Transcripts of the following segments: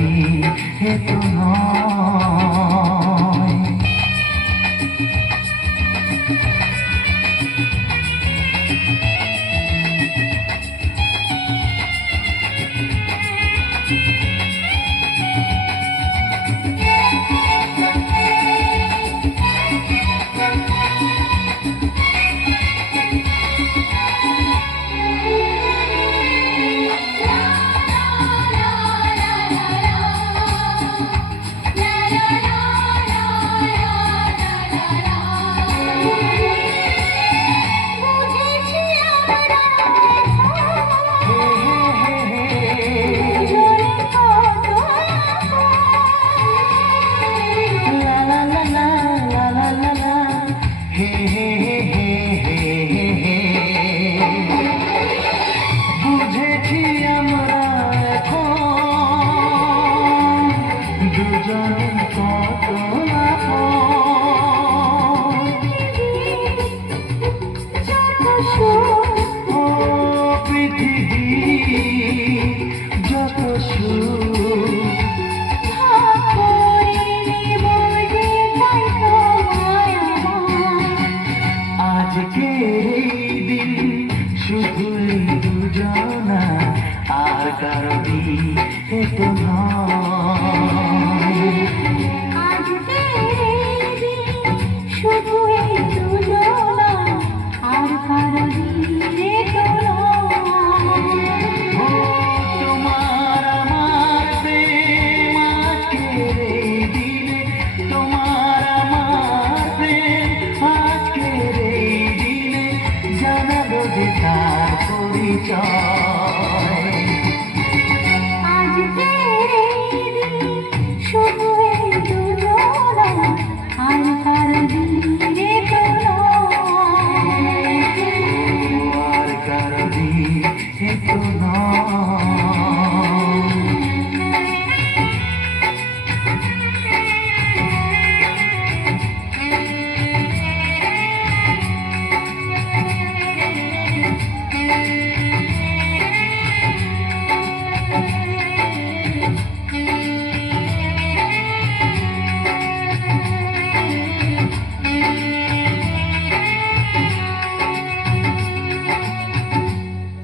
কারণই হেতু নয়। বুঝেছি আমরা এখন দুজন কত ও পৃথিবী যত আজকের এই দিন শুধুই দুজনা আর কারণই হেতু নয়। শুধু এই দুজনা আর কারণই হেতু নয়। ও তোমার আমার প্রেম আজকের এই দিনে, তোমার আমার প্রেম আজকের এই দিনে জানালো যে তার পরিচয়। আজকের এই দিন শুধু এই দুজনা আর কারণই হেতু নয়। আর কারণই হেতু নয়।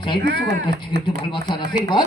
চাইবো সবার কাছ থেকে একটু ভালোবাসার আশীর্বাদ।